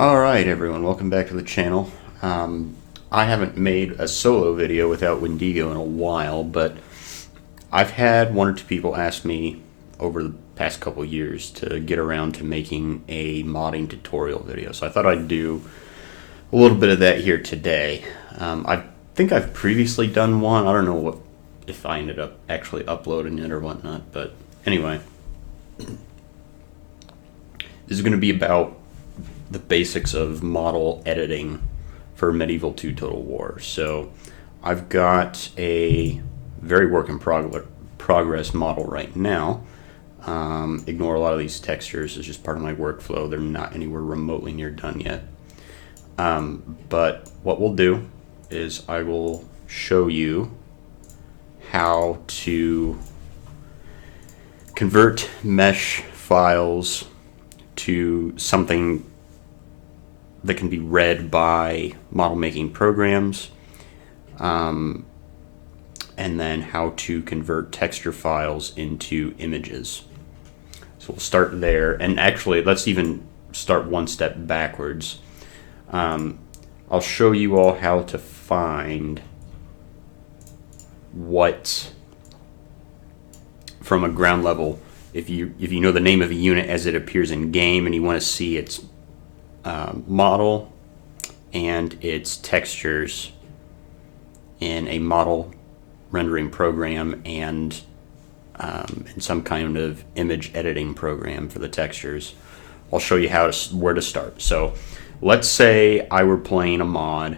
Alright everyone, welcome back to the channel. I haven't made a solo video without Wendigo in a while, but I've had one or two people ask me over the past couple years to get around to making a modding tutorial video. So I thought I'd do a little bit of that here today. I think I've previously done one. I don't know if I ended up actually uploading it or whatnot, but anyway. This is going to be about the basics of model editing for Medieval 2 Total War. So I've got a very work in progress model right now. Ignore a lot of these textures, it's just part of my workflow. They're not anywhere remotely near done yet. But what we'll do is I will show you how to convert mesh files to something that can be read by model making programs, and then how to convert texture files into images. So we'll start there, and actually let's even start one step backwards. I'll show you all how to find what, from a ground level, if you know the name of a unit as it appears in game and you want to see its model and its textures in a model rendering program and in some kind of image editing program for the textures, I'll show you where to start. So let's say I were playing a mod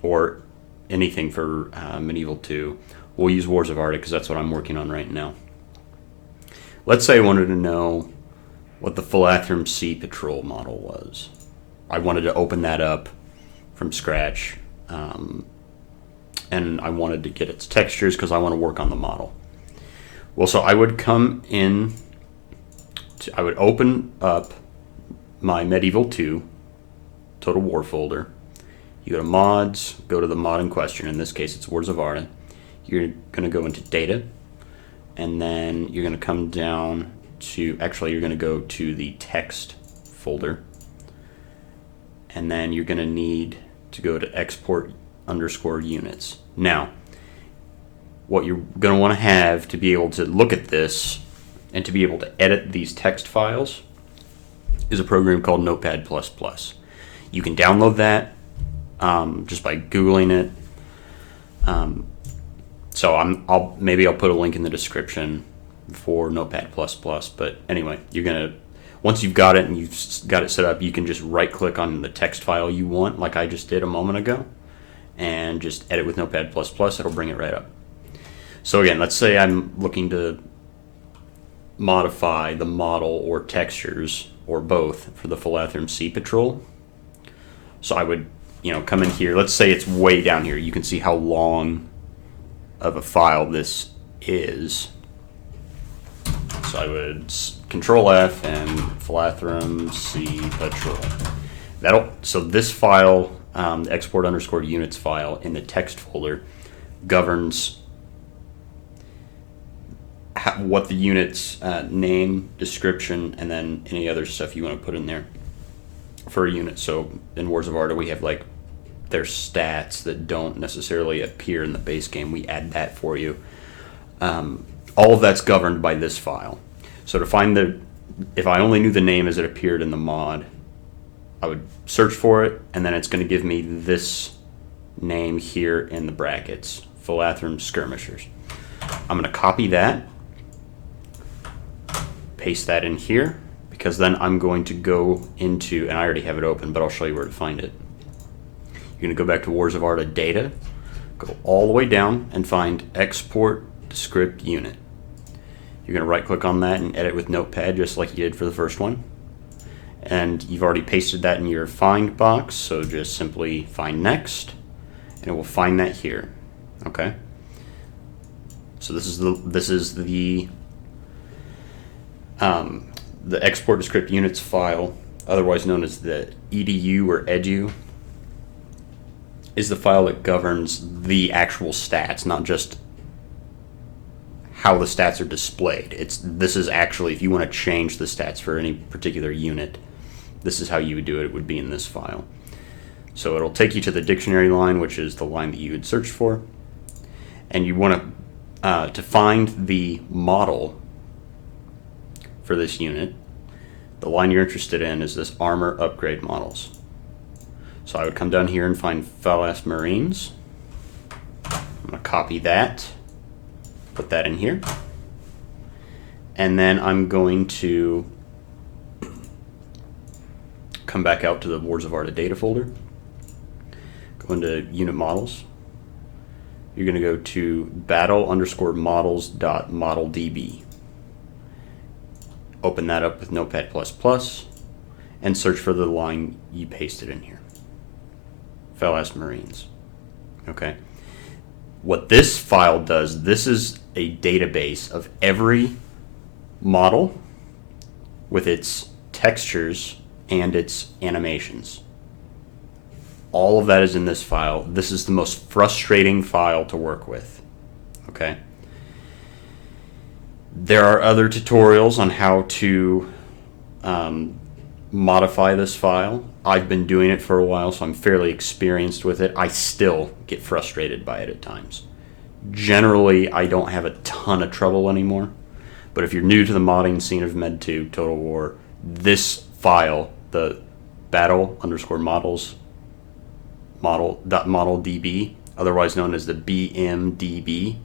or anything for Medieval 2. We'll use Wars of Arda because that's what I'm working on right now. Let's say I wanted to know what the Philathrum Sea Patrol model was. I wanted to open that up from scratch, and I wanted to get its textures because I want to work on the model. Well, so I would come in, I would open up my Medieval 2 Total War folder. You go to mods, go to the mod in question. In this case, it's Wars of Arda. You're going to go into data, and then you're going to come down to, actually you're going to go to the text folder, and then you're going to need to go to export underscore units. Now, what you're going to want to have to be able to look at this and to be able to edit these text files is a program called Notepad++. You can download that just by Googling it. So maybe I'll put a link in the description for Notepad++. But anyway, you're gonna, once you've got it and you've got it set up, you can just right click on the text file you want, like I just did a moment ago, and just edit with Notepad++. It'll bring it right up. So again, let's say I'm looking to modify the model or textures or both for the Philathrum Sea Patrol. So I would, come in here. Let's say it's way down here. You can see how long of a file this is. So I would Control F and Philathrum Sea Patrol. So this file, the export underscore units file in the text folder, governs what the unit's name, description, and then any other stuff you want to put in there for a unit. So in Wars of Arda, we have like their stats that don't necessarily appear in the base game. We add that for you. All of that's governed by this file. So to find if I only knew the name as it appeared in the mod, I would search for it, and then it's going to give me this name here in the brackets, Philathrum Skirmishers. I'm going to copy that, paste that in here, because then I'm going to go into, and I already have it open, but I'll show you where to find it. You're going to go back to Wars of Arda data, go all the way down and find export script unit. You're going to right click on that and edit with Notepad just like you did for the first one. And you've already pasted that in your find box, so just simply find next, and it will find that here. Okay? So this is the export to script units file, otherwise known as the edu or edu, is the file that governs the actual stats, not just how the stats are displayed. This is actually, if you want to change the stats for any particular unit, this is how you would do it. It would be in this file. So it'll take you to the dictionary line, which is the line that you had searched for. And you want to find the model for this unit. The line you're interested in is this armor upgrade models. So I would come down here and find Phalas Marines. I'm going to copy that, put that in here. And then I'm going to come back out to the Wars of Arda data folder. Go into unit models. You're going to go to battle_models.modeldb. Open that up with Notepad++ and search for the line you pasted in here. Phalas Marines. Okay. What this file does, this is a database of every model with its textures and its animations. All of that is in this file. This is the most frustrating file to work with. Okay. There are other tutorials on how to modify this file. I've been doing it for a while, so I'm fairly experienced with it. I still get frustrated by it at times. Generally, I don't have a ton of trouble anymore. But if you're new to the modding scene of Med2 Total War, this file, the battle_models model.modeldb, otherwise known as the BMDB,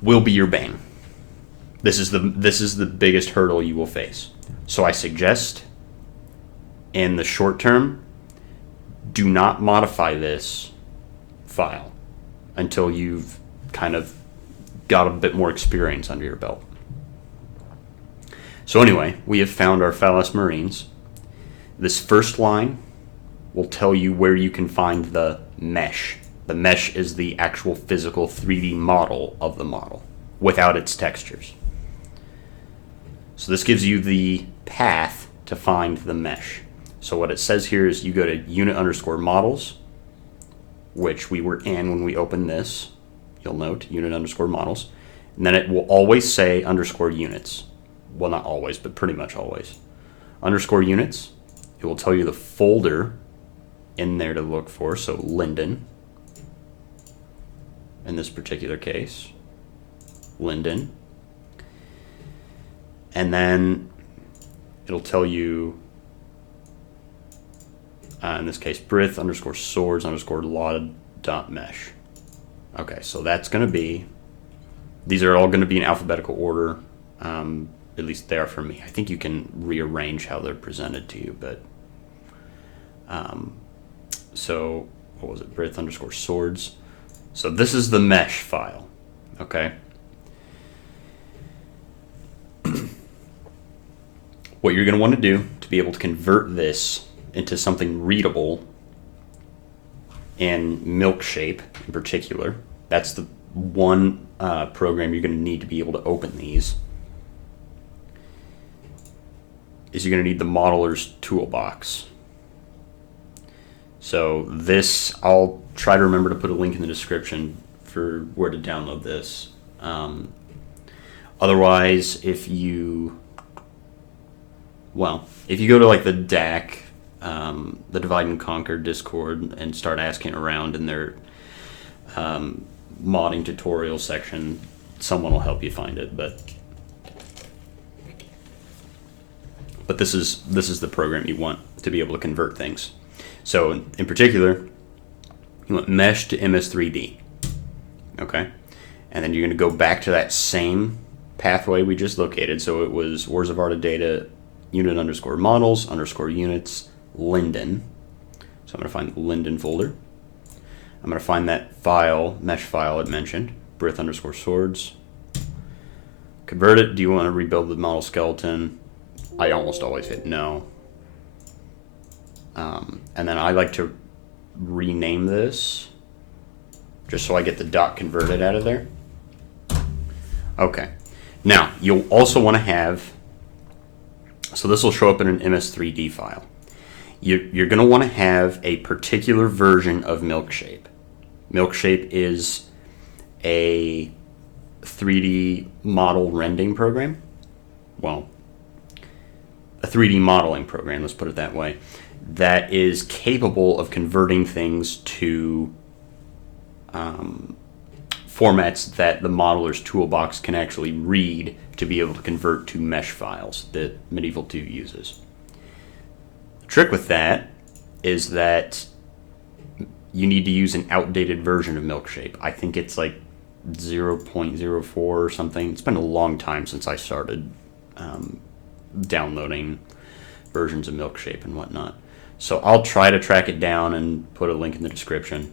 will be your bane. This is the biggest hurdle you will face. So I suggest, in the short term, do not modify this file until you've kind of got a bit more experience under your belt. So anyway, we have found our Phalas Marines. This first line will tell you where you can find the mesh. The mesh is the actual physical 3D model of the model without its textures. So this gives you the path to find the mesh. So what it says here is you go to unit_models, which we were in when we opened this. You'll note unit_models. And then it will always say _units. Well, not always, but pretty much always. _units. It will tell you the folder in there to look for. So Linden. In this particular case, Linden. And then it'll tell you, in this case, Brith_swords_law.mesh. Okay, so that's going to be, these are all going to be in alphabetical order. At least they are for me. I think you can rearrange how they're presented to you, but so what was it? Brith_swords. So this is the mesh file. Okay. What you're going to want to do to be able to convert this into something readable in Milkshape in particular, that's the one program you're going to need to be able to open these, is you're going to need the Modeler's Toolbox. So this, I'll try to remember to put a link in the description for where to download this. Otherwise, if you go to like the DAC, the Divide and Conquer Discord, and start asking around in their modding tutorial section, someone will help you find it. But this is the program you want to be able to convert things. So in particular, you want mesh to MS3D. Okay, and then you're going to go back to that same pathway we just located. So it was Wars of Arda data unit_models_units Linden. So I'm going to find the Linden folder. I'm going to find that file, mesh file I mentioned, Brith_swords. Convert it. Do you want to rebuild the model skeleton? I almost always hit no. And then I like to rename this just so I get the dot converted out of there. Okay. Now, you'll also want to have, so this will show up in an MS3D file. You're going to want to have a particular version of Milkshape. Milkshape is a 3D model rendering program. Well, a 3D modeling program, let's put it that way, that is capable of converting things to formats that the modeler's toolbox can actually read to be able to convert to mesh files that Medieval 2 uses. The trick with that is that you need to use an outdated version of Milkshape. I think it's like 0.04 or something. It's been a long time since I started downloading versions of Milkshape and whatnot. So I'll try to track it down and put a link in the description.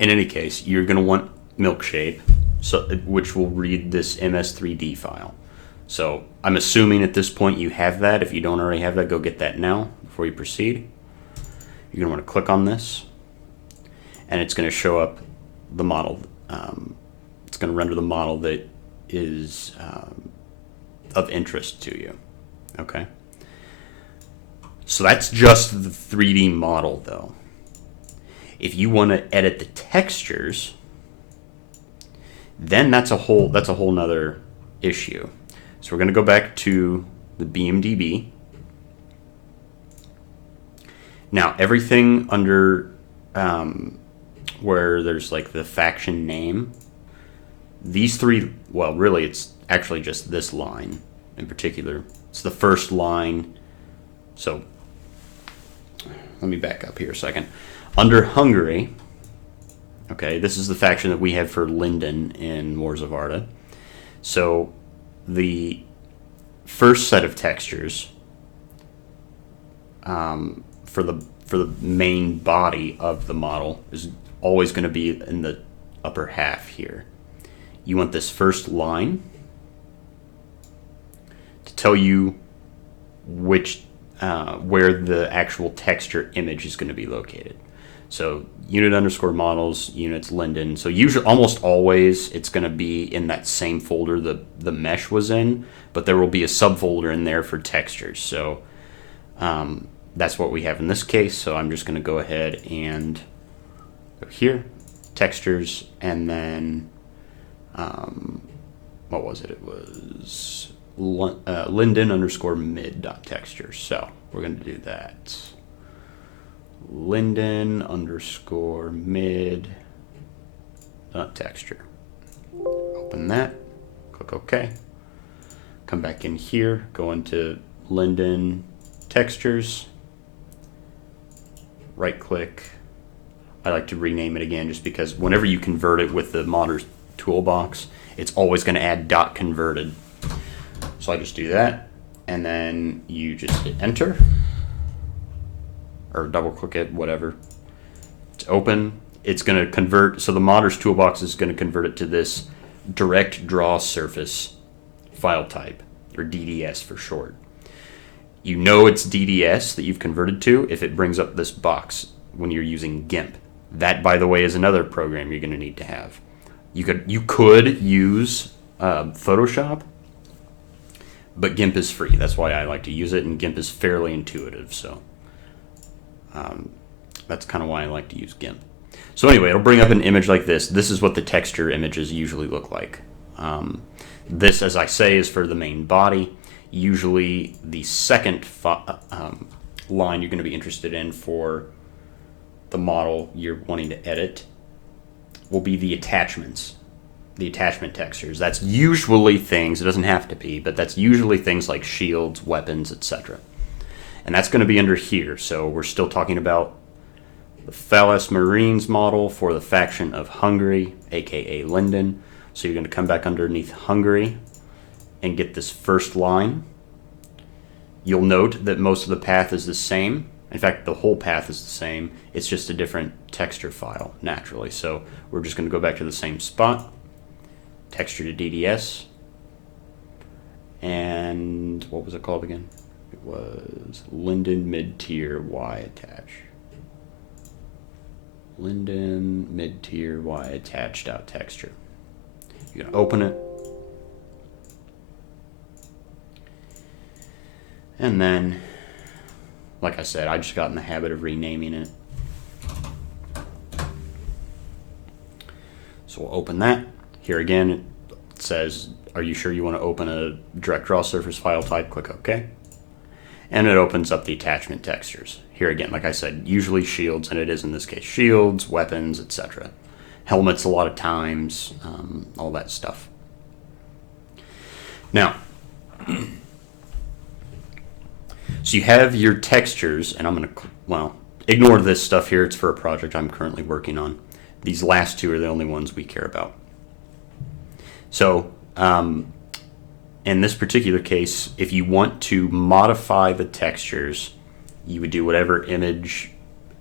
In any case, you're going to want Milkshape, which will read this MS3D file. So I'm assuming at this point you have that. If you don't already have that, go get that now before you proceed. You're going to want to click on this, and it's going to show up the model. It's going to render the model that is of interest to you. Okay? So that's just the 3D model, though. If you want to edit the textures, then that's a whole nother issue. So we're going to go back to the BMDB. Now everything under where there's like the faction name, these three, well, really it's actually just this line in particular. It's the first line. So let me back up here a second. Under Hungary, okay, this is the faction that we have for Linden in Wars of Arda. So the first set of textures for the main body of the model is always going to be in the upper half here. You want this first line to tell you which where the actual texture image is going to be located. So unit underscore models, units Linden. So usually, almost always, it's going to be in that same folder the mesh was in, but there will be a subfolder in there for textures. So that's what we have in this case. So I'm just going to go ahead and go here, textures, and then what was it? It was Linden underscore mid dot texture. So we're going to do that. Linden underscore mid dot texture. Open that, click OK. Come back in here, go into Linden textures, right click. I like to rename it again just because whenever you convert it with the modder toolbox, it's always going to add dot converted. So I just do that, and then you just hit enter. Or double click it, whatever. It's open. It's going to convert. So the modder's toolbox is going to convert it to this direct draw surface file type, or DDS for short. You know it's DDS that you've converted to if it brings up this box when you're using GIMP. That, by the way, is another program you're going to need to have. You could use Photoshop, but GIMP is free. That's why I like to use it, and GIMP is fairly intuitive. So that's kind of why I like to use GIMP. So anyway, it'll bring up an image like this. This is what the texture images usually look like. This, as I say, is for the main body. Usually the second line you're going to be interested in for the model you're wanting to edit will be the attachments, the attachment textures. That's usually things, it doesn't have to be, but that's usually things like shields, weapons, etc. And that's going to be under here. So we're still talking about the Phalas Marines model for the faction of Hungary, aka Linden. So you're going to come back underneath Hungary and get this first line. You'll note that most of the path is the same. In fact, the whole path is the same. It's just a different texture file, naturally. So we're just going to go back to the same spot, texture to DDS, and what was it called again? It was Linden mid-tier Y attach. Linden mid-tier Y attach dot texture. You're going to open it. And then, like I said, I just got in the habit of renaming it. So we'll open that. Here again, It says, are you sure you want to open a direct draw surface file type? Click OK. And it opens up the attachment textures. Here again, like I said, usually shields, and it is in this case shields, weapons, etc. Helmets a lot of times, all that stuff. Now, so you have your textures, and I'm going to, well, ignore this stuff here. It's for a project I'm currently working on. These last two are the only ones we care about. So, in this particular case, if you want to modify the textures, you would do whatever image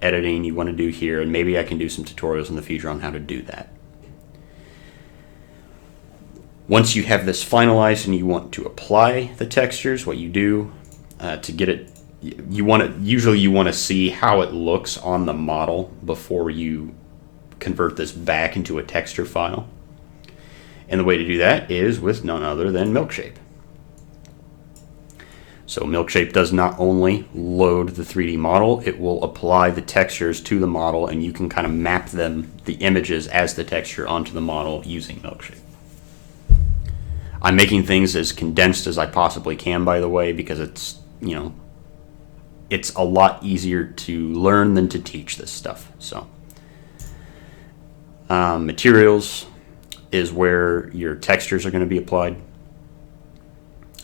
editing you want to do here, and maybe I can do some tutorials in the future on how to do that. Once you have this finalized and you want to apply the textures, what you do to get it, usually you want to see how it looks on the model before you convert this back into a texture file. And the way to do that is with none other than Milkshape. So Milkshape does not only load the 3D model, it will apply the textures to the model, and you can kind of map them, the images as the texture, onto the model using Milkshape. I'm making things as condensed as I possibly can, by the way, because it's, you know, it's a lot easier to learn than to teach this stuff. So materials is where your textures are going to be applied.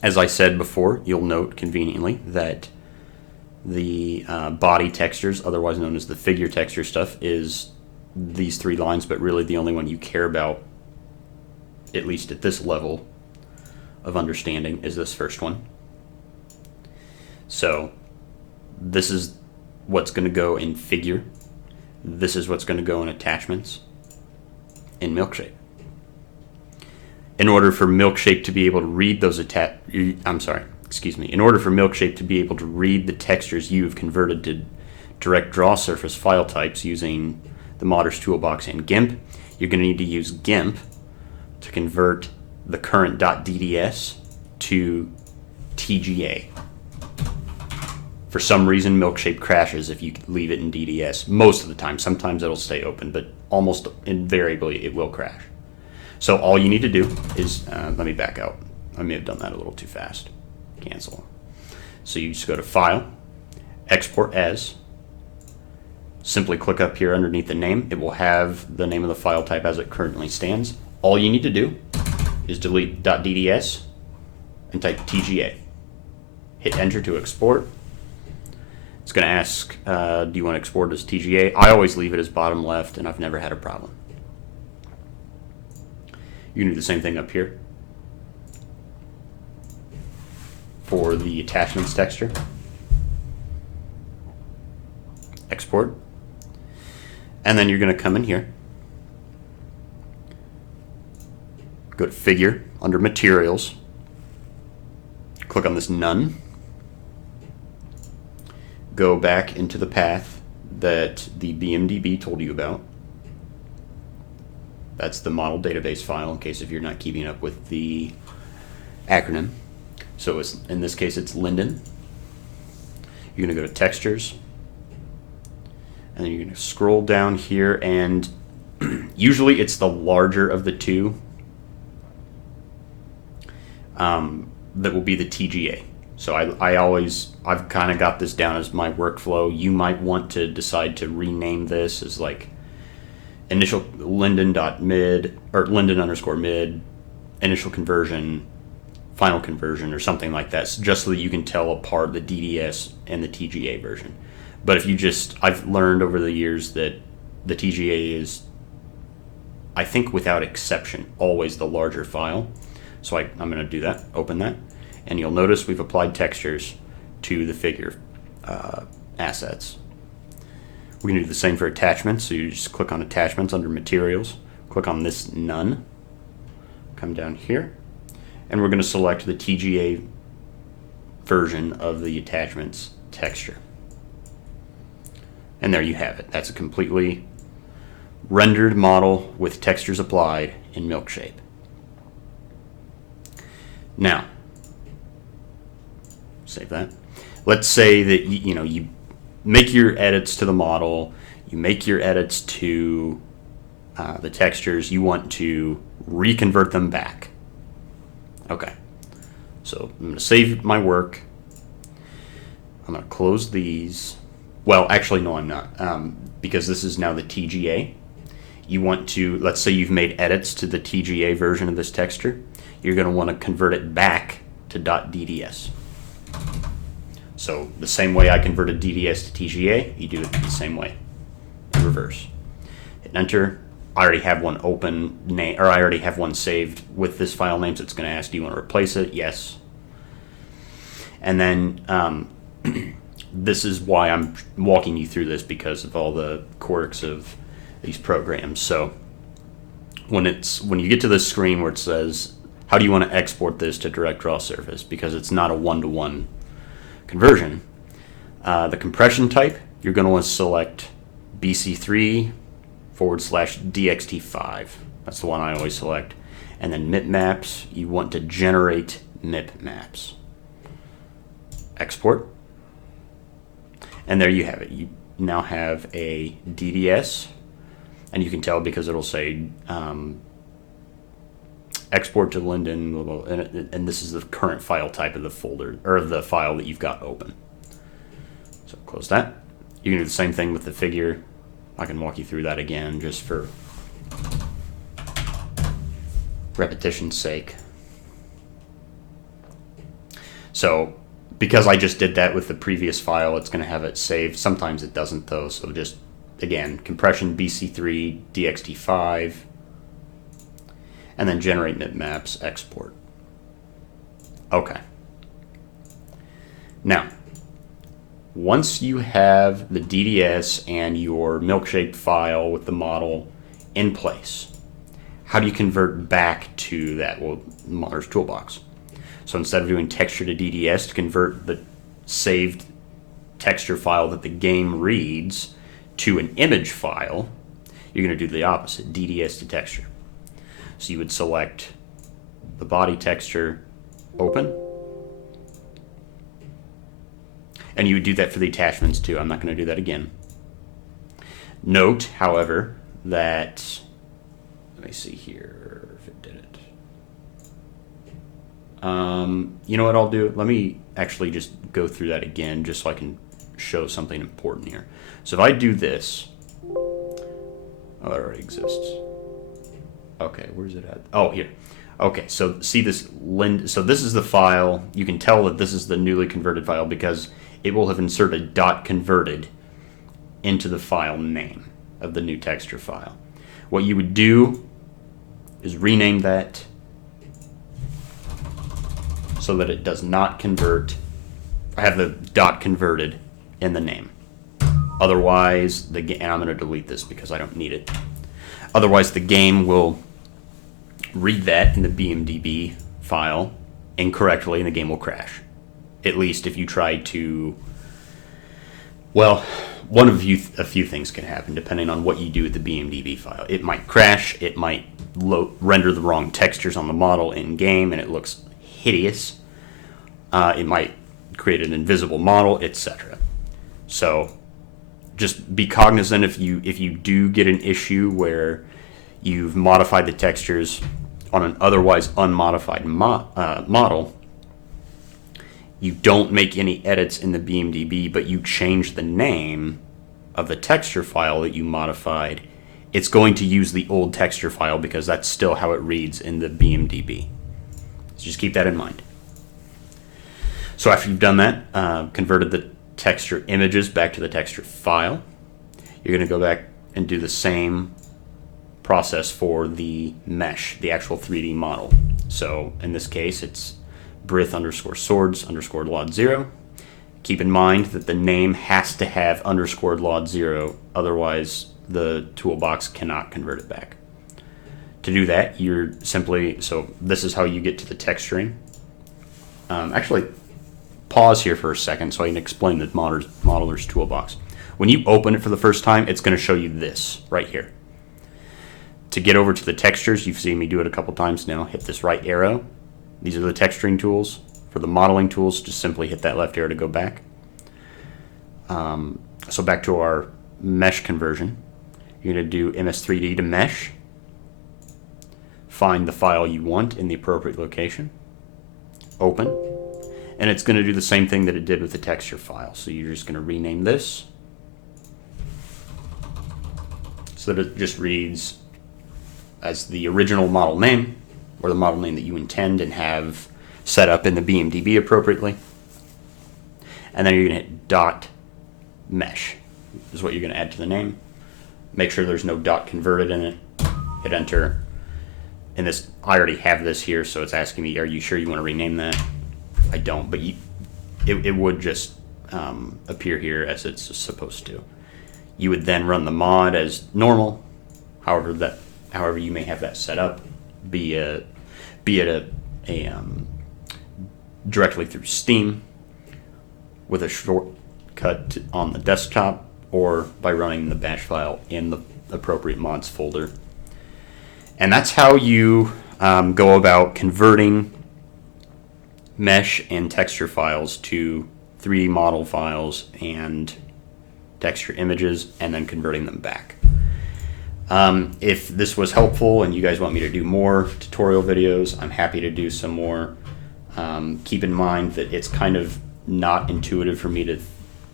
As I said before, you'll note conveniently that the body textures, otherwise known as the figure texture stuff, is these 3 lines, but really the only one you care about, at least at this level of understanding, is this first one. So this is what's going to go in figure. This is what's going to go in attachments in Milkshape. In order for Milkshape to be able to read those in order for Milkshape to be able to read the textures you've converted to direct draw surface file types using the Modders Toolbox and GIMP, you're going to need to use GIMP to convert the current .dds to TGA. For some reason, Milkshape crashes if you leave it in DDS. Most of the time. Sometimes it'll stay open, but almost invariably it will crash. So all you need to do is, let me back out. I may have done that a little too fast. Cancel. So you just go to File, Export As. Simply click up here underneath the name. It will have the name of the file type as it currently stands. All you need to do is delete .dds and type TGA. Hit Enter to export. It's going to ask, do you want to export as TGA? I always leave it as bottom left, and I've never had a problem. You can do the same thing up here for the attachments texture. Export. And then you're going to come in here, go to Figure, under Materials, click on this None, go back into the path that the BMDB told you about. That's the model database file, in case if you're not keeping up with the acronym. So it's, in this case, it's Linden. You're going to go to Textures, and then you're going to scroll down here, and usually it's the larger of the two that will be the TGA. So I've kind of got this down as my workflow. You might want to decide to rename this as like initial linden.mid or linden_mid, initial conversion, final conversion, or something like that, just so that you can tell apart the DDS and the TGA version. But if you just, I've learned over the years that the TGA is, I think without exception, always the larger file. So I'm going to do that, open that, and you'll notice we've applied textures to the figure assets. We're going to do the same for attachments, so you just click on attachments under materials, click on this none, come down here, and we're going to select the TGA version of the attachments texture. And there you have it. That's a completely rendered model with textures applied in Milkshape. Now, save that. Let's say that you make your edits to the model, you make your edits to the textures, you want to reconvert them back. Okay. So I'm going to save my work. I'm going to close these. Well, actually, no, I'm not. Because this is now the TGA. You want to, let's say you've made edits to the TGA version of this texture. You're going to want to convert it back to .dds. So the same way I converted DDS to TGA, you do it the same way, in reverse. Hit enter. I already have one open name, or I already have one saved with this file name, so it's going to ask, do you want to replace it? Yes. And then this is why I'm walking you through this, because of all the quirks of these programs. So when you get to this screen where it says, how do you want to export this to DirectDraw Surface? Because it's not a one-to-one conversion. The compression type, you're going to want to select BC3/DXT5. That's the one I always select. And then MIP maps, you want to generate MIP maps. Export. And there you have it. You now have a DDS, and you can tell because it'll say export to Linden, blah, blah, and this is the current file type of the folder, or the file that you've got open. So close that. You can do the same thing with the figure. I can walk you through that again just for repetition's sake. So because I just did that with the previous file, it's going to have it saved. Sometimes it doesn't though, so just, again, compression BC3/DXT5, and then generate MIP maps, export. Okay. Now, once you have the DDS and your milkshake file with the model in place, how do you convert back to that? Well, Modder's Toolbox. So instead of doing texture to DDS to convert the saved texture file that the game reads to an image file, you're going to do the opposite, DDS to texture. So you would select the body texture, open, and you would do that for the attachments too. I'm not going to do that again. Note, however, that, let me see here if it did it. You know what I'll do? Let me actually just go through that again just so I can show something important here. So if I do this, oh, that already exists. Okay, where's it at? Oh, here. Okay, so see this so this is the file. You can tell that this is the newly converted file because it will have inserted .converted into the file name of the new texture file. What you would do is rename that so that it does not convert. I have the .converted in the name. Otherwise, and I'm going to delete this because I don't need it. Otherwise, the game will read that in the BMDB file incorrectly, and the game will crash. At least if you try to, well, a few things can happen depending on what you do with the BMDB file. It might crash, it might render the wrong textures on the model in game, and it looks hideous. It might create an invisible model, etc. So just be cognizant if you do get an issue where you've modified the textures on an otherwise unmodified model. You don't make any edits in the BMDB, but you change the name of the texture file that you modified. It's going to use the old texture file because that's still how it reads in the BMDB. So just keep that in mind. So after you've done that, converted the texture images back to the texture file, you're going to go back and do the same process for the mesh, the actual 3D model. So in this case, it's Brith_swords_LOD0. Keep in mind that the name has to have _LOD0, otherwise the toolbox cannot convert it back. To do that, you're simply, so this is how you get to the texturing. Actually, pause here for a second so I can explain the Modeler's Toolbox. When you open it for the first time, it's going to show you this right here. To get over to the textures, you've seen me do it a couple times now, hit this right arrow. These are the texturing tools. For the modeling tools, just simply hit that left arrow to go back. So back to our mesh conversion. You're going to do MS3D to mesh. Find the file you want in the appropriate location. open, and it's going to do the same thing that it did with the texture file. So you're just going to rename this so that it just reads as the original model name, or the model name that you intend and have set up in the BMDB appropriately. And then you're going to hit dot mesh is what you're going to add to the name. Make sure there's no dot converted in it. Hit enter. And this, I already have this here, so it's asking me, are you sure you want to rename that? I don't, but it would just appear here as it's supposed to. You would then run the mod as normal, however you may have that set up, be it directly through Steam with a shortcut on the desktop, or by running the bash file in the appropriate mods folder. And that's how you go about converting mesh and texture files to 3D model files and texture images, and then converting them back. If this was helpful and you guys want me to do more tutorial videos, I'm happy to do some more. Keep in mind that it's kind of not intuitive for me to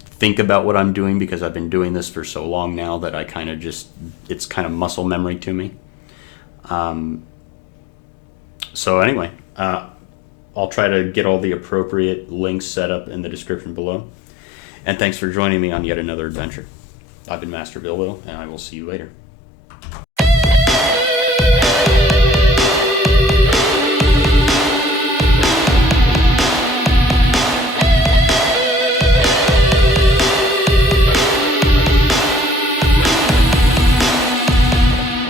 think about what I'm doing, because I've been doing this for so long now that I kind of just, it's kind of muscle memory to me. So anyway, I'll try to get all the appropriate links set up in the description below. And thanks for joining me on yet another adventure. I've been Master Bilbo, and I will see you later.